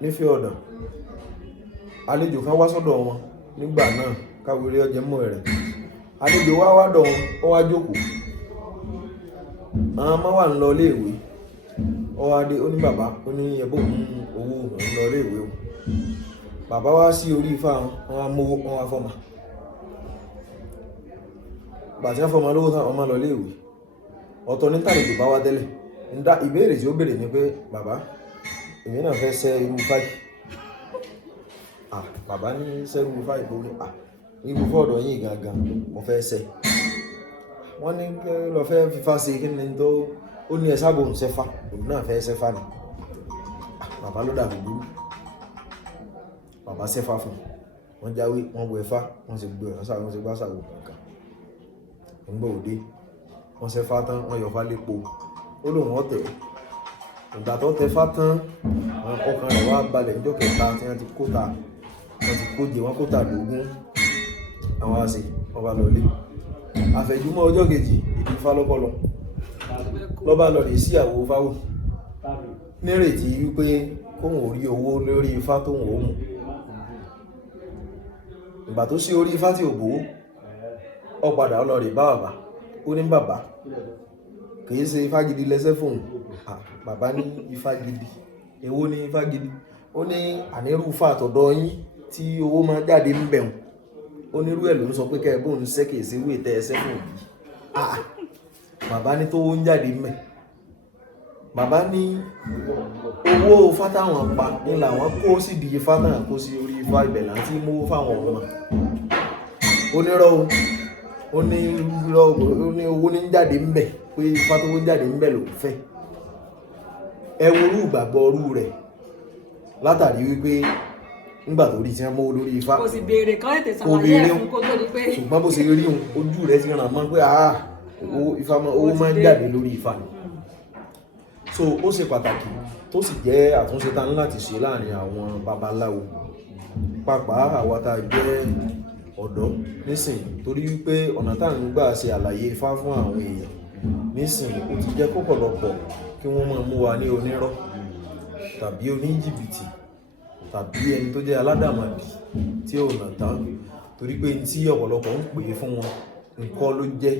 nífẹ̀ẹ́ ọ̀dàn àlejò kan wá sọ́dọ̀ wọn nígbà náà káwéré ọjẹ́ mọ́ rẹ̀ àlejò wá wádọ̀ wọn ó wá jókòó àwọn ọmọ wà ń lọ iléèwé ó wá dé ó ní bàbá ó ní ẹbọ owó òun lọ iléèwé o bàbá wá sí orí ifá wọn wá mówó wọn wá fọmọ bàtí wọn fọmọ lówó tán ọmọ lọ iléèwé ọ̀tọ̀ ní tàlejò bá wá tẹ́lẹ̀ ìbéèrè tí ó béèrè ni pé bàbá èmi náà fẹ́ ṣe irú fáì bàbá ní sẹ́rù fáì bó ní irú fọ́ọ̀dọ̀ yìí gangan mo fẹ́ ṣe wọ́n ní lọ fẹ́ fífá sí kí ni tó ó ní ẹ sábò ń ṣẹ́fà òun náà fẹ́ ṣẹ́fà ni bàbá ló dàbí burú bàbá ṣẹ́fà fún wọn jáwé wọn bu ẹ̀fà wọn sì gbé ọ̀rọ̀ sáà wọn sì gbá sàwò kankan ń gbọ́ òde wọn ṣẹ́fà tán wọn yọ̀fà lépo ó lóun ọ̀tẹ̀ ìgbà tó tẹ fá tán ọkàn rẹ̀ wá balẹ̀ níjọ́ kẹta tí wọ́n ti kóta wọ́n ti kóje wọ́n kóta lógún àwọn àṣẹ ọba lọlé àfẹ̀júmọ́ ọjọ́ kejì ìdí ifá lọ́kọ́lọ́ lọ́ba lọ lè sí àwo fáwò nírètí wípé kóhùn orí owó lórí ifá tóhùn ó mú ìgbà tó sí orí ifá tí ò bò ó padà ọlọ́rẹ̀ bá bàbá ó ní bàbá kìí ṣe ifá gidi lẹ́sẹ̀ fóun bàbá ní ifá gidi èwo ní ifá gidi ó ní ànírúfà àtọ̀dọ̀ yín tí owó máa jáde ń bẹ̀rùn onírú ẹ̀ ló ń sọ pé kẹ́ ẹ bóun ń sẹ́kẹ̀ sí ìwé tẹ́ ẹsẹ́ fún òbí bàbá ní tó ń jáde mẹ́ bàbá ní owó fátàwọn pa ní làwọn kó sí di ifá náà kó sí orí ifá ibẹ̀ láti mú fáwọn ọmọ onírọ́ ó ní owó ní jáde ń bẹ̀ pé ifá tó ń jáde ń bẹ̀ ló fẹ́ ẹ worú ìgbàgbọ́ ọrú rẹ̀ látàrí wípé nígbà tó rí tí wọ́n mọ́ lórí ifá kò sì béèrè kan ètè sàlàyé ẹ̀ fún kó tó di pé ṣùgbọ́n bó ṣe rí òun ojú rẹ̀ ti ràn mọ́ pé owó máa ń jáde lórí ifá ni so ó ṣe pàtàkì tó sì jẹ́ àtúnṣe tá ní láti ṣe láàrin àwọn babaláwo pàápàá àwa tá a jẹ́ ọ̀dọ́ nísìnyí torí wípé ọ̀nà tá à ń gbà ṣe àlàyé ifá fún àwọn èèyàn nísìnyí ó ti jẹ́ kọ́pọ̀lọpọ̀ kí wọ́n máa mú wa ní onírọ́ tàbí oníjìbìtì tàbí ẹni tó jẹ́ aládàmọ̀dì tí ò nà tán torí pé tí ọ̀pọ̀lọpọ̀ ń pè é fún wọn nǹkan ló jẹ́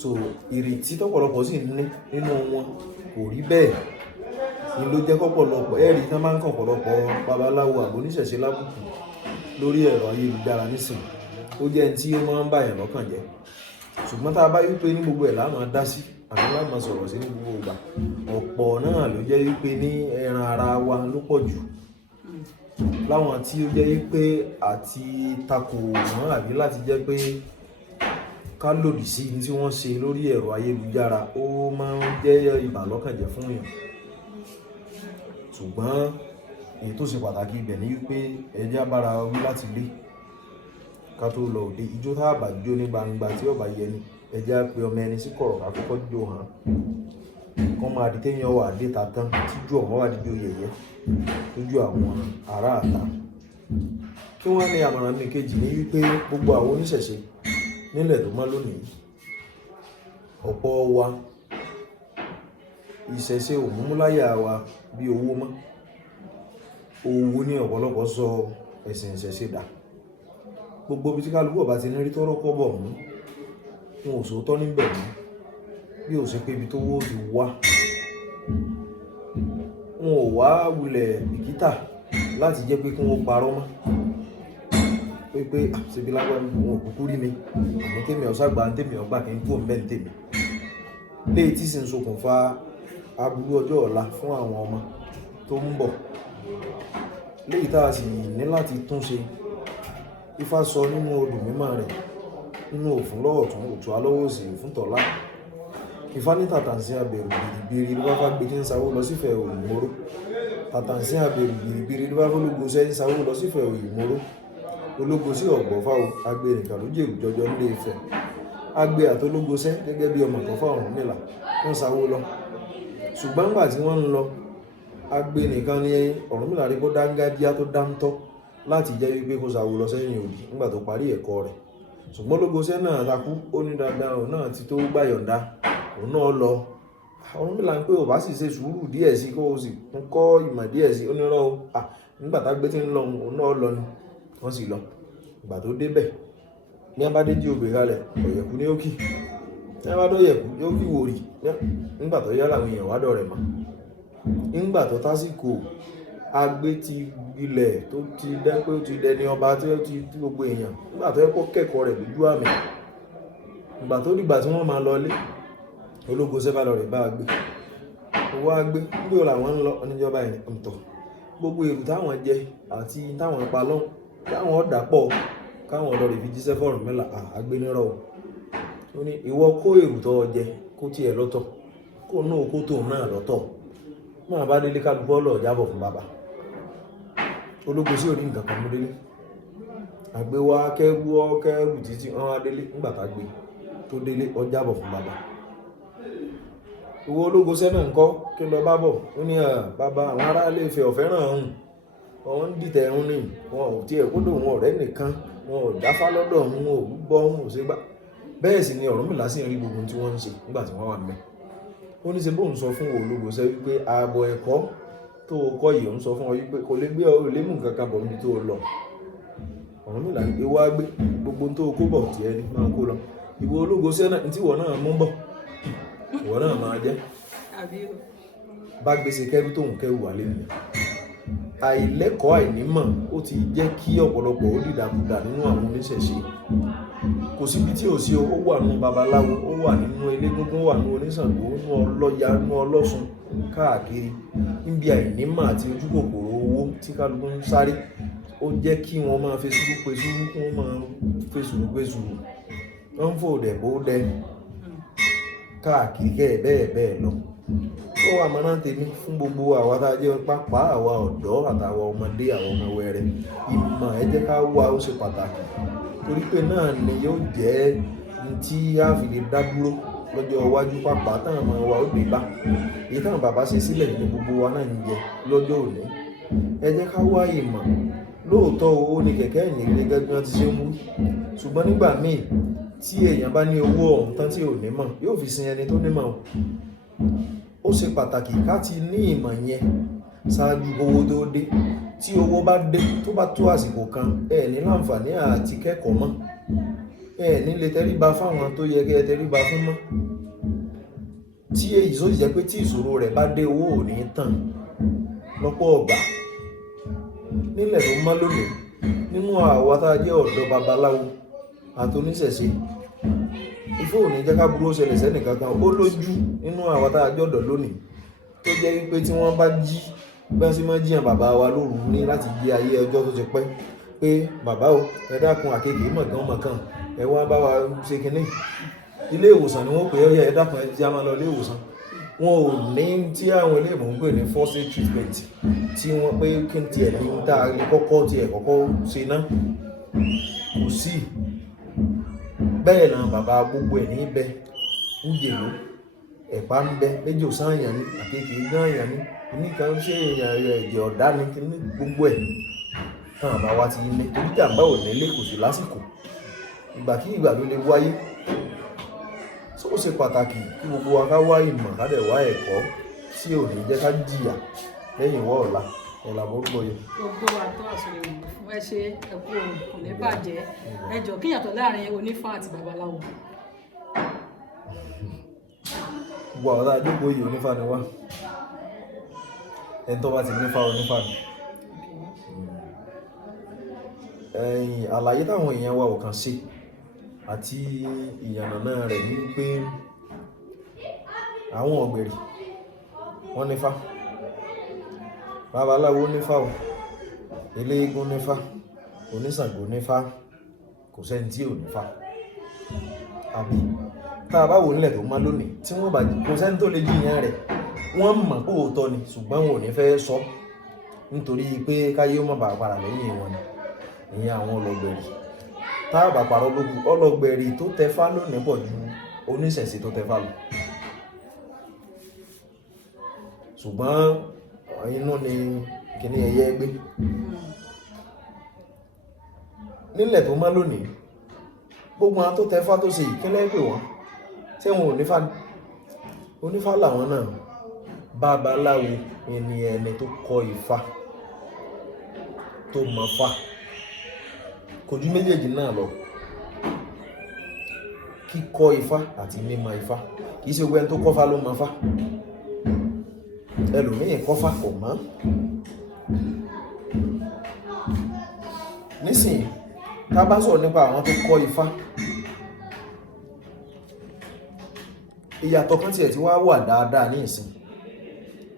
so ìrètí tọ́pọ̀lọpọ̀ sì ní nínú wọn kò rí bẹ́ẹ̀ ni ló jẹ́ kọ́pọ̀lọpọ̀ ẹ̀rí tán máa ń kàn ọ̀pọ̀lọpọ̀ babaláwo àbóníṣẹ̀ṣe lábùkù lórí ẹ̀rọ ayélujára nísìn ó jẹ́ ẹni tí ó máa ń bá ẹ̀ lọ́kàn jẹ́ ṣùgbọ́n tá a bá wípé ní gbogbo ẹ̀ láwọn dá sí àbí láwọn sọ̀rọ̀ sí ní gbogbo ìgbà ọ̀pọ̀ náà ló jẹ́ wípé ní ẹran ara wa ló pọ̀ jù láwọn tí ó jẹ́ wípé àti takò wọ́n àbí láti jẹ́ pé ká lòdì sí ní tí wọ́n ṣe lórí ẹ̀rọ ayélujára ó máa ń jẹ́ ìbàlọ́kànjẹ́ fún èèyàn ṣùgbọ́n èyí tó ṣe pàtàkì ibẹ̀ ní wípé ẹjẹ́ abára wí láti lé ká tó lọ òde ijó tá a bá jó ní gbangba tí ọba yẹ ni ẹjẹ́ á pe ọmọ ẹni sí kọ̀rọ̀ àkọ́kọ́ jó hàn kán máa di téèyàn wà déta tán tíjú ọ̀hún wà dídó yẹ̀yẹ́ lójú àwọn ará àta kí wọ́n ní àmọ̀ràn mi kejì ní wípé gbogbo àwọn oníṣẹ̀ṣe nílẹ̀ tó mọ́ lónìí ọ̀pọ̀ wa ìṣẹ̀ṣe òmúmúláyà wa bí owó mọ́ owó ní ọ̀pọ̀lọpọ̀ sọ ẹ̀sìn ìṣẹ̀ṣe dà gbogbo bí tí kálukú ọba ti ní rí tọ́rọ́ kọ́bọ̀ mú wọn ò sòótọ́ níbẹ̀ mú bí ò ṣe pé ibi tó wó ti wá wọn ò wá wulẹ̀ bìkítà láti jẹ́ pé kí wọ́n parọ́ mọ́ pé ṣebí lágbára wọn ò kúkú rí mi àmì tèmi ọ̀sàgbà tèmi ọgbà kí n kú òǹbẹ́ tèmi léyìí tí sì ń ṣokùnfà aburú ọjọ́ ọ̀la fún àwọn ọmọ tó ń bọ̀, léyìí tá a sì ní láti tún ṣe. Ifá sọ nínú odù mímọ́ rẹ̀ nínú òfin lọ́wọ́ tún òtún alọ́wọ́ òsì fún tọ̀lá. Ifá ní tàtàǹsí abẹ̀rù bìrìbìrì ló bá fà gbé tí ń sawó lọ sífẹ̀ òyìnbóró. Tàtàǹsí abẹ̀rù bìrìbìrì ló bá fólógo sẹ́ ń sawó lọ sífẹ̀ òyìnbóró. Ológo sí ọ̀gbọ̀fà o, agbe nìkan ló jèrú jọjọ nílé Ifẹ̀. Agbe àtológo sẹ́ gẹ́gẹ́ bí ọmọ kan fún Ọ̀rúnmìlà wọ́n sawó lọ. Ṣùgbọ́n nígbà tí wọ́n ń lọ, agbe nìkan ni Ọ̀rúnmìlà rí kó dángájíá tó dáńtọ́ láti jẹ́ wípé kó sawó lọ sẹ́yìn òdì nígbà tó parí ẹ̀kọ́ rẹ̀. Ṣùgbọ́n ológo sẹ́ náà takú, ó ní dandan òun náà ti tó gbàyọ̀ǹda, òun náà lọ. Ọ̀rúnmìlà ń pé ò bá sì ṣe sùúrù díẹ̀ sí kó o sì tún kọ́ ìmọ̀ díẹ̀ sí, ó ní rán o. Nígbà tá gbé tí ń lọ òun náà lọ ni wọ́n sì lọ. Ìgbà tó débẹ̀ ní abádé jí obì kalẹ̀ ọ̀yẹ̀kú ní òkì, ní abádó yẹ̀kú yóò kí wòrì. Nígbà tó yá làwọn èèyàn wádọ̀ rẹ̀ mọ́. Nígbà tó tásìkò agbe ti gbilẹ̀ tó ti dẹ́ pé ó ti dẹni ọba tí ó ti gbogbo èèyàn, nígbà tó yẹ kó kẹ́kọ̀ọ́ rẹ̀ lójú àmì, ìgbà tó dìgbà tí wọ́n máa lọlé, ológo sẹ́ bá lọ rẹ̀ bá agbe. Owó agbe níbi ò làwọn ń lọ oníjọba ìtọ̀ gbogbo èrò táwọn jẹ àti táwọn pa lọ́hùn táwọn ọ̀dà pọ̀ káwọn ọ̀dọ́ rẹ̀ fi jíṣẹ́ fún Ọ̀rúnmìlà. Agbe nírọ̀ o, ó ní ìwọ kó èrò tó jẹ kó tiẹ̀ lọ́tọ̀, kó náà kó tóun náà lọ́tọ̀, máa bá délé kálukú ọlọ́ jábọ̀ fún bàbá. Ológo sí orí nǹkan kan mú délé. Agbe wá kẹ́rù títí wọ́n wá délé. Nígbà tá gbé tó délé ó jábọ̀ fún bàbá. Ìwọ ológo sẹ́ náà ń kọ́ kí lọ bá bọ̀. Ó ní bàbá àwọn ará Ilé Ifẹ̀ ò fẹ́ràn òun, wọ́n ń dìtẹ̀ ẹ̀hún ní wọn ò tiẹ̀ kódò wọn ọ̀rẹ́ nìkan, wọn ò dáfá lọ́dọ̀ wọn ò gbọ́ wọn ò ṣe gbà. Bẹ́ẹ̀ sì ni Ọ̀rúnmìlà sì ń rí gbogbo tí wọ́n ń ṣe nígbà tí wọ́n wà níbẹ̀. Ó ní ṣe bóun sọ fún ológo sẹ́ wípé ààbọ̀ ẹ̀kọ́ tó kọ́ yìí òun sọ fún ọ wípé kò lè gbé ọ lè mú nǹkan kan bọ̀ níbi tó lọ. Ọ̀rúnmìlà ní ewu agbe gbogbo tó kó bọ̀ tiẹ̀ ní máa kó lọ. Ìwọ ológo sẹ́ náà tí ìwọ náà mú bọ̀ ìwọ náà máa jẹ́. Bá gbèsè kẹ́rù tóun kẹ́rù wà lẹ́nu. Àìlẹ́kọ̀ọ́ àìnímọ̀ ó ti jẹ́ kí ọ̀pọ̀lọpọ̀ ó dìdàkudà nínú àwọn oníṣẹ̀ṣe. Kò síbi tí ò sí ó wà nínú babaláwo, ó wà nínú elégúngún, ó wà nínú oníṣàngó, nínú ọlọ́ya, nínú ọlọ́ṣun káàkiri. Níbi àìnímọ̀ àti ojú kòkòrò owó tí kálukú ń sáré, ó jẹ́ kí wọ́n máa fi sùúrù pé sùúrù, kí wọ́n máa fi sùúrù pé sùúrù. Wọ́n ń fò dẹ̀ bó dẹ káàkiri bẹ́ẹ̀ bẹ́ẹ̀ lọ. Ó wà mọ́nà tèmi fún gbogbo àwa tá a jẹ́ pápá àwa ọ̀dọ́ àtàwọn ọmọdé àwọn ọmọ wẹrẹ. Ìmọ̀ ẹ jẹ́ ká wá ó ṣe pàtàkì torí pé náà ni yóò jẹ́ ní tí a fi lè dá dúró lọ́jọ́ iwájú pápá táwọn ọmọ wa ó dé bá. Èyí táwọn bàbá ṣe sílẹ̀ ní gbogbo wa náà ń jẹ lọ́jọ́ òní. Ẹ jẹ́ ká wá ìmọ̀. Lóòótọ́ owó ni kẹ̀kẹ́ ìyìn ilé gẹ́gẹ́ bí wọ́n ti ṣe ń wú. Ṣùgbọ́n nígbà míì tí èèyàn bá ní owó ọ̀hún tán tí ò ní mọ̀, yóò fi sin ẹni tó ní mọ̀. Ó ṣe pàtàkì láti ní ìmọ̀ yẹn ṣáájú owó tó dé. Tí owó bá dé tó bá tó àsìkò kan, ẹ ní láǹfààní àti kẹ́kọ̀ọ́ mọ́. Ẹ ní lè tẹríba fáwọn tó yẹ kí ẹ tẹríba fún mọ́. Tí èyí tó jẹ́ pé tí ìṣòro rẹ̀ bá dé owó ò ní tàn lọ́pọ̀ ọgbà. Nílẹ̀ tó mọ́ lónìí, nínú àwa tá a jẹ́ ọ̀dọ́ babaláwo àti oníṣẹ̀ṣe, Ifá ò ní jẹ́ ká burú ṣẹlẹ̀ sẹ́nì kankan. Ó lójú nínú àwa tá a jẹ́ ọ̀dọ́ lónìí tó jẹ́ wípé tí wọ́n bá jí bí wọ́n sì máa jíyàn bàbá wa lóru ní láti gbé ayé ọjọ́ tó ti pẹ́ pé bàbá o ẹ dákun àkekèé mọ̀kàn ẹ wá bá wa ṣe kinní. Ilé ìwòsàn ni wọ́n pè é, ẹ dákun ẹ jẹ́ a máa lọ ilé ìwòsàn. Wọn ò ní tí àwọn ilé ìmọ̀ ń pè ní first aid treatment tí wọ́n pé kí n tiẹ̀ ní tá a lè kọ́kọ́ ṣe ná. Kò sí. Bẹ́ẹ̀ náà bàbá gbogbo ẹ̀ ní bẹ ń jèló, ẹ̀pá ń bẹ, méjì ò sáàyàn ní, àkekèé gáàyàn ní, oníkan ṣe èèyàn ẹ̀jẹ̀ ọ̀dá ní kíní gbogbo ẹ̀. Táwọn bá wá ti ilé torí tí àbá ò nílé kò sí lásìkò. Ìgbà kí ìgbà ló lè wáyé. Ó ṣe pàtàkì kí gbogbo wa ká wá ìmọ̀ ká dẹ̀ wá ẹ̀kọ́ tí ò ní jẹ́ ká jìyà lẹ́yìn wọ́ ọ̀la ẹ̀là mọ́rúgbọ́ yẹn. Gbogbo wa tó àṣírí fún ẹ ṣe ẹ̀kú òun kò ní bàjẹ́. Ẹ jọ̀ọ́ kí yàtọ̀ láàrin onífá àti babaláwo. Gbogbo àwọn tá a jókòó yìí onífá ni wá. Ẹni tó bá ti nífá onífá ni. Àlàyé táwọn èèyàn wa ò kàn ṣe àti ìyànnàná rẹ̀ ní pé àwọn ọ̀gbẹ̀rì wọ́n nífá, babaláwo nífá o, eléégún nífá, oníṣàngó nífá, kò sẹ́ni tí ò nífá. Àbí tá a bá wò nílẹ̀ tó má lónìí tí wọ́n bá kò sẹ́ni tó lè jiyàn rẹ̀, wọ́n mọ̀ pé òótọ́ ni ṣùgbọ́n wọn ò ní fẹ́ sọ nítorí pé káyé ó má bàa padà lẹ́yìn wọn ni, ìyẹn àwọn ọlọ́gbẹ̀rì. Tá a bá parọ́ lókù, ọlọ́gbẹ̀rì tó tẹfá lónìí pọ̀ ju oníṣẹ̀ṣe tó tẹfá lọ. Ṣùgbọ́n inú ni kíní ẹyẹ gbé. Nílẹ̀ tó má lónìí, gbogbo àwọn tó tẹfá tó ṣe ìkínlẹ̀ pè wọ́n tí wọn ò nífá, onífá làwọn náà. Babaláwo ẹni tó kọ́ ifá tó mọ̀ fá, kò ju méjèèjì náà lọ. Kíkọ́ ifá àti mímọ̀ ifá, kìí ṣe gbogbo ẹni tó kọ́fá ló mọ̀ fá, ẹlòmíì kọ́fá kò mọ̀. Nísìnyí tá bá sọ̀rọ̀ nípa àwọn tó kọ́ ifá, ìyàtọ̀ kan tiẹ̀ tí wá wà dáadáa ní ìsìn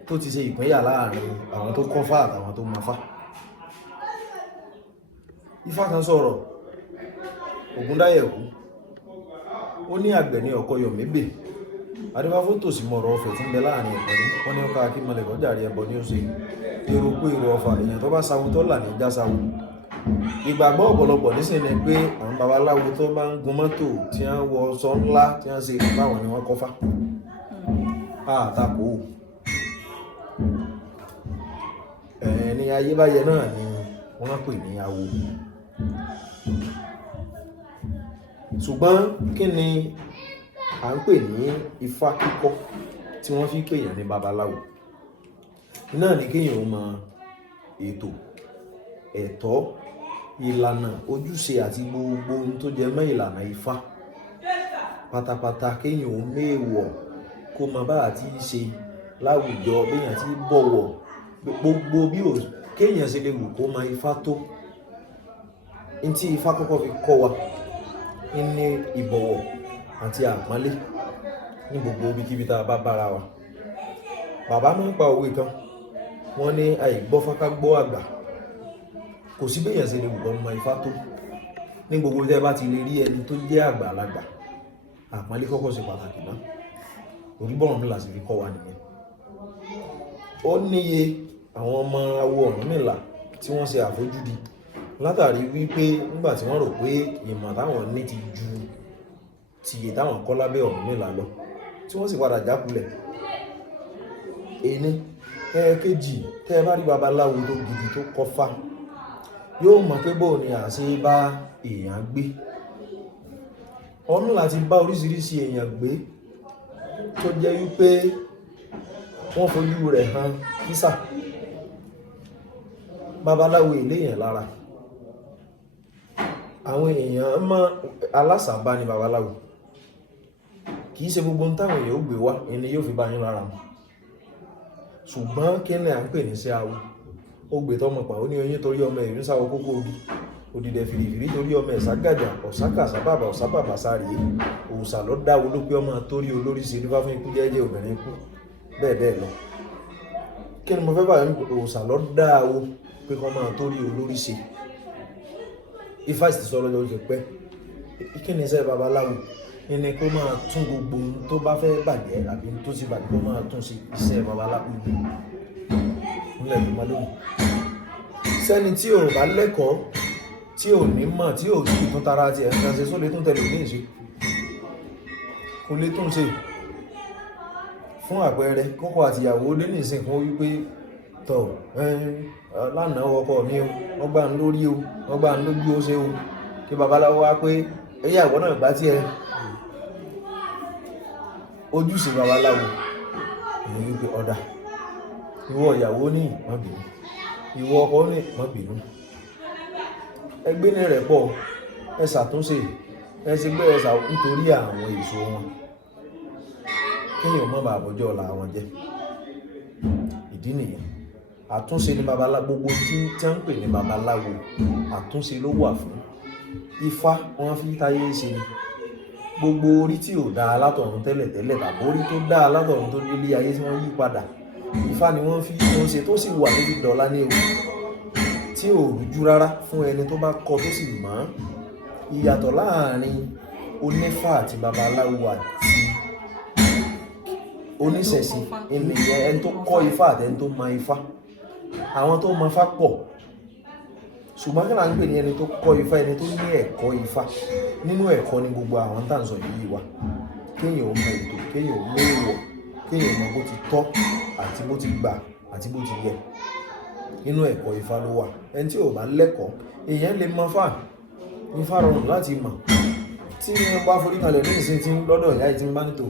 tó ti ṣe ìpínyà láàrin àwọn tó kọ́fá àtàwọn tó mọ̀ fá. Ifá kan sọ̀rọ̀, Ògúndáyẹ̀kú, ó ní àgbẹ̀ ní ọkọ Yọ̀míbè, adébáfó tòsí mọ̀rọ̀ ọ̀fẹ́ tí ń bẹ láàrin ẹ̀kọ́ ní wọ́n ní ọkọ̀ akímọ̀lẹ̀ kọjáre ẹbọ ní ó ṣe èrò pé èrò ọfà èèyàn tó bá sáwó tó là ní já sáwó. Ìgbàgbọ́ ọ̀pọ̀lọpọ̀ nísìn ni pé àwọn babaláwo tó bá ń gun mọ́tò tí wọ́n wọ sọ ńlá tí wọ́n ṣe báwọn ni wọ́n kọ́fá. Àtakò ẹni ayébáyé náà ni wọ́n pè ní awo. Ṣùgbọ́n kí ni à ń pè ní ifá kíkọ́ tí wọ́n fi pèèyàn ní babaláwo? Náà ni kéèyàn mọ ètò, ẹ̀tọ́, ìlànà, ojúṣe àti gbogbo ohun tó jẹ mọ́ ìlànà ifá pátápátá. Kéèyàn ó méèwọ̀, kó mọ bá àti ṣe láwùjọ, béèyàn ti bọ̀wọ̀, gbogbo bí ò kéèyàn ṣe lè wù kó mọ ifá tó. Ní tí ifá kọ́kọ́ fi kọ́ wa ní ìbọ̀wọ̀ àti àpọ́nlé ní gbogbo ibikíbi tá a bá bára wa. Bàbá máa ń pa òwe kan, wọ́n ní àìgbọ́fá ká gbọ́ àgbà. Kò sí béèyàn ṣe lè wù kó mọ ifá tó, ní gbogbo tẹ́ bá ti lè rí ẹni tó jẹ́ àgbàlagbà, àpọ́nlé kọ́kọ́ ṣe pàtàkì náà. Ọ̀rúnmìlà sì fi kọ́ wa nìyẹn. Ó níye àwọn ọmọ awo Ọ̀rúnmìlà tí wọ́n ṣe àfojúdi látàrí wípé nígbà tí wọ́n rò pé ìmọ̀ táwọn ní ti ju tìyè táwọn kọ́ lábẹ́ Ọ̀rúnmìlà lọ, tí wọ́n sì padà jákulẹ̀. Ẹni ẹ̀ẹ̀kejì, tẹ́ bá rí babaláwo tó gidi tó kọ́fá, yóò mọ̀ pé bóò ni à ṣe bá èèyàn gbé. Ọ̀rúnmìlà ti bá oríṣiríṣi èèyàn gbé tó jẹ́ wípé wọ́n fojú rẹ̀ hàn kísà. Babaláwo eléyàn lára, àwọn èèyàn mọ̀ alásàbá ni babaláwo. Kìí ṣe gbogbo táwọn èèyàn ó gbé wá ẹni yóò fi bá yín lára mu. Ṣùgbọ́n kí ni à ń pè ní sí awo? Ó gbé tọmọ pa, ó ní oyin torí ọmọ ìrìn sáwọ kókó ogi, òdìdẹ fìrìfìrí torí ọmọ ẹ̀ságàjà, ọ̀sákà sábàbà ọ̀sábàbà sáré, òòṣà lọ dáwó ló pé ọmọ torí olórí ṣe nípa fún ikú jẹ́jẹ́ obìnrin kú, bẹ́ẹ̀ bẹ́ẹ̀ lọ. Kí ni mo fẹ́ bá yín? Òòṣà lọ dáwó pé kọ́ máa torí olórí ṣe. Ifá sì sọ̀rọ̀ lọ́jọ́ pẹ́. Kí ni iṣẹ́ babaláwo? Ẹni kó máa tún gbogbo tó bá fẹ́ bàjẹ́ àbí tó ti bàjẹ́ kó máa tún ṣe. Iṣẹ́ babaláwo nílẹ̀ tó má lónìí. Sẹ́ni tí ò bá lẹ́kọ̀ọ́, tí ò ní mọ̀, tí ò tí tún tara ti ẹ̀kan ṣe, só lè tún tẹ̀lé ní ìṣe, kò lè tún ṣe. Fún àpẹẹrẹ, kọ́kọ́ àti ìyàwó lé ní ìsìn fún wípé tọ̀ lánàá ọkọ mi o, wọ́n gbà ń lórí o, wọ́n gbà ń lójú ó ṣe o, kí babaláwo wá pé ìyàwó náà gbá tí ẹ. Ojúṣe babaláwo ní wípé ọ̀dà, ìwọ ìyàwó ní má bínú, ìwọ ọkọ ní má bínú, ẹgbẹ́ ní rẹ̀ pọ̀, ẹ ṣàtúnṣe, ẹ ṣe gbé ẹ̀ṣà nítorí àwọn èso wọn, kéèyàn má bàa bọ́jọ́ ọ̀la wọn jẹ́. Ìdí nìyẹn. Àtúnṣe ni babaláwo, gbogbo tí ń pè ní babaláwo, àtúnṣe ló wà fún. Ifá wọ́n fi táyé ṣe ni. Gbogbo orí tí ò dáa látọ̀run tẹ́lẹ̀ tàbí orí tó dáa látọ̀run tó délé ayé tí wọ́n yí padà, Ifá ni wọ́n fi wọ́n ṣe tó sì wà níbi dọ̀la ní ewu tí ò rújú rárá fún ẹni tó bá kọ́ tó sì mọ̀. Ìyàtọ̀ láàrin onífá àti babaláwo àti oníṣẹ̀ṣe ènìyàn ẹni tó kọ́ Ifá àti ẹni tó mọ Ifá. Àwọn tó mọ Ifá pọ̀, ṣùgbọ́n kí là ń pè ní ẹni tó kọ́ Ifá, ẹni tó ní ẹ̀kọ́ Ifá. Nínú ẹ̀kọ́ ni gbogbo àwọn tá à ń sọ yìí wà. Kéèyàn ò mọ ètò, kéèyàn ò mọ èèwọ̀, kéèyàn mọ bó ti tọ́ àti bó ti gbà àti bó ti yẹ. Nínú ẹ̀kọ́ Ifá ló wà. Ẹni tí ò bá lẹ́kọ̀ọ́, èèyàn lè mọ Ifá. Ifá rọrùn láti mọ̀. Tí wọ́n bá forí kalẹ̀ ní ìsìn tí lọ́dọ̀ ìyá ìtì bá nítò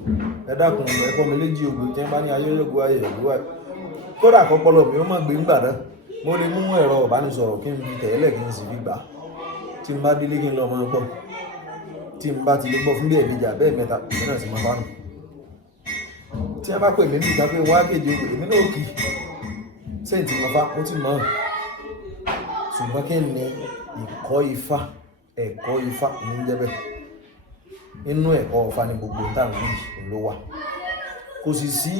ẹ dákun ẹ̀kọ́ mi léjì ògùn tí wọ́n bá ní ayọ́yọ́gbó ayẹ̀yẹ̀gbó kódà kọ́pọ̀lọ́ mi ó mọ̀ gbé ń gbà náà. Mo lè mú ẹ̀rọ ìbánisọ̀rọ̀ kí n fi tẹ̀lẹ̀ kí n sì fi gbà. Tí n bá délé kí n lọ máa gbọ́. Tí n bá ti lè gbọ́ fún bí ẹ̀mí jà bẹ́ẹ̀ mẹ́ta èmi náà sì máa bá nù. Tí wọ́n bá pè mí níta pé wá kéde ògùn èmi náà kì í. Sẹ́yìn tí mo bá ó ti mọ̀. Ṣùgbọ́n kí ni ìkọ́ Ifá, ẹ̀kọ́ Ifá ní jẹ́ bẹ́ẹ̀. Inú ẹ̀kọ́ Ifá ni gbogbo táwọn yìí ló wà. Kò sì sí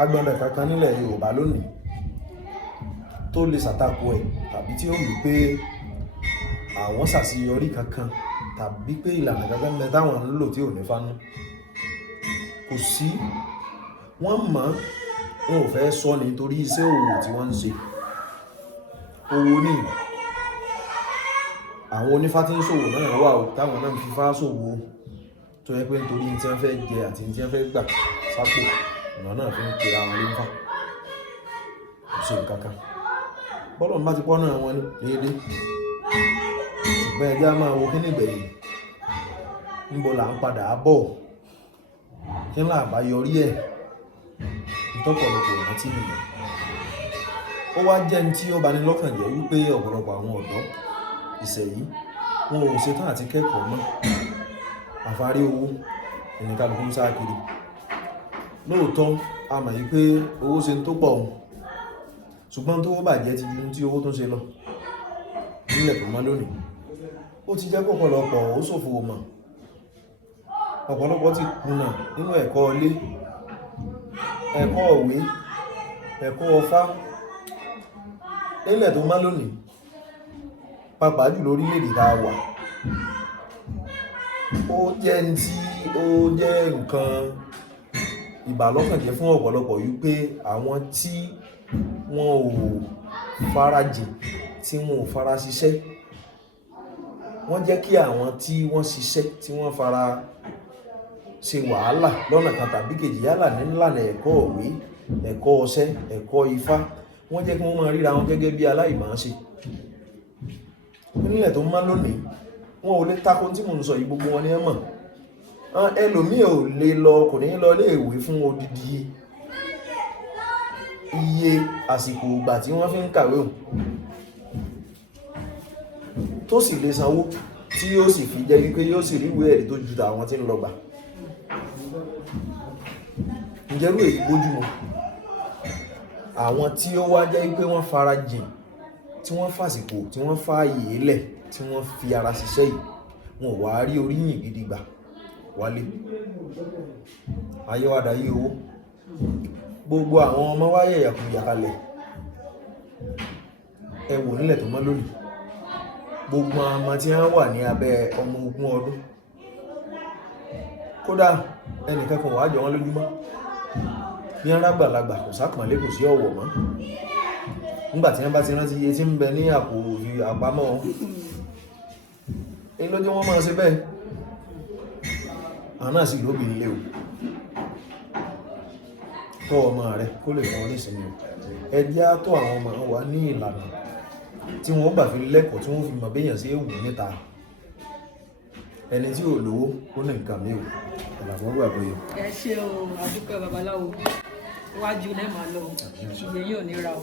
agbọ̀nrẹ̀ kankan nílẹ̀ Yorùbá lónìí tó lè ṣàtakò ẹ̀ tàbí tí ó wí pé àwọn ṣàṣeyọrí kankan tàbí pé ìlànà kankan mẹ́ táwọn ń lò tí ò ní fánú. Kò sí, wọ́n mọ̀ wọn ò fẹ́ sọ nítorí iṣẹ́ òwò tí wọ́n ń ṣe. Owó ní àwọn onífá tí ń ṣòwò náà wà ó táwọn náà ń fi fá ṣòwò tó yẹ pé nítorí tí wọ́n fẹ́ jẹ àti tí wọ́n fẹ́ gbà sápò ọ̀nà náà fi ń pera wọn lé ń fà. Kò sí nǹkan kan. Bọ́lọ̀ bá ti pọ́ náà wọn déédé. Ṣùgbọ́n ẹjẹ́ á máa wo kí nígbẹ̀yìn. Níbo là ń padà bọ̀? Kí ńlá àbáyọrí ẹ̀? Ìtọ́pọ̀lọpọ̀ ìrántí nìyẹn. Ó wá jẹ́ ní tí ó bani lọ́kàn jẹ́ wípé ọ̀pọ̀lọpọ̀ àwọn ọ̀dọ́ ìṣẹ̀yí wọn ò ṣetán àti kẹ́kọ̀ọ́ mọ́. Àfárí owó ẹni kálukú ń sá kiri. Lóòótọ́ a mọ̀ wípé owó ṣe ń tó pọ̀ òun. Ṣùgbọ́n tó bàjẹ́ ti ju tí owó tó ṣe lọ nílẹ̀ tó mọ́ lónìí. Ó ti jẹ́ pọ̀pọ̀lọpọ̀ ó ṣòfò mọ̀. Ọ̀pọ̀lọpọ̀ ti kùnà nínú ẹ̀kọ́ ilé, ẹ̀kọ́ òwe, ẹ̀kọ́ ọfá. Nílẹ̀ tó mọ́ lónìí, pàápàá jùlọ orílẹ̀-èdè tá a wà. Ó jẹ́ ní tí ó jẹ́ nǹkan ìbàlọ́kànjẹ́ fún ọ̀pọ̀lọpọ̀ yìí pé àwọn tí wọn ò farajìn, tí wọn ò fara ṣiṣẹ́, wọ́n jẹ́ kí àwọn tí wọ́n ṣiṣẹ́, tí wọ́n fara ṣe wàhálà lọ́nà kan tàbí kejì yálà nílànà ẹ̀kọ́ òwe, ẹ̀kọ́ ọṣẹ́, ẹ̀kọ́ Ifá, wọ́n jẹ́ kí wọ́n máa ríra wọn gẹ́gẹ́ bí aláìmọ̀ọ́ṣe. Nílẹ̀ tó mọ́ lónìí, wọn ò lè tako tí mò ń sọ yìí, gbogbo wọn ni ẹ mọ̀. Ẹlòmíì ò lè lọ, kò ní lọ ilé ìwé fún odidi iye àsìkò ìgbà tí wọ́n fi ń kàwé òun tó sì lè sanwó tí yóò sì fi jẹ́ wípé yóò sì rí ìwé ẹ̀rí tó ju àwọn tí ń lọ gbà. Ǹjẹ́rú èyí bójúmu? Àwọn tí ó wá jẹ́ wípé wọ́n fara jìn, tí wọ́n fàsìkò, tí wọ́n fààyè lẹ̀, tí wọ́n fi ara ṣiṣẹ́ yìí, wọn ò wá rí oríyìn gidi gbà wálé. Ayéwádà yí owó. Gbogbo àwọn ọmọ wáyé yàkùyà kalẹ̀. Ẹ wò nílẹ̀ tó mọ́ lónìí. Gbogbo ọmọ tí wọ́n wà ní abẹ́ ọmọ 20 ọdún. Kódà ẹnìkan kan wà jọ wọ́n lójúmọ́. Ní arágbàlagbà kò sápọ̀nlé, kò sí ọ̀wọ̀ mọ́. Nígbà tí wọ́n bá ti rántí iye tí ń bẹ ní àpò àpamọ́ wọn. Èyí ló jẹ́ wọ́n máa ṣe bẹ́ẹ̀. Àwọn náà sì lóbìnrin lé o. Tọ́ ọmọ rẹ̀ kó lè fún ọ nísìnyí. Ẹ jẹ́ á tọ́ àwọn ọmọ wa ní ìlànà tí wọ́n gbà fi lẹ́kọ̀ọ́, tí wọ́n fi mọ̀ béèyàn sí èwù níta. Ẹni tí ò lówó ó ní nǹkan mi ò. Àlàfo gbàgbọ́ yìí. Ẹ ṣé o, a dúpẹ́ babaláwo. Iwájú lẹ́ẹ̀ máa lọ. Ìyẹn yóò ní ra o.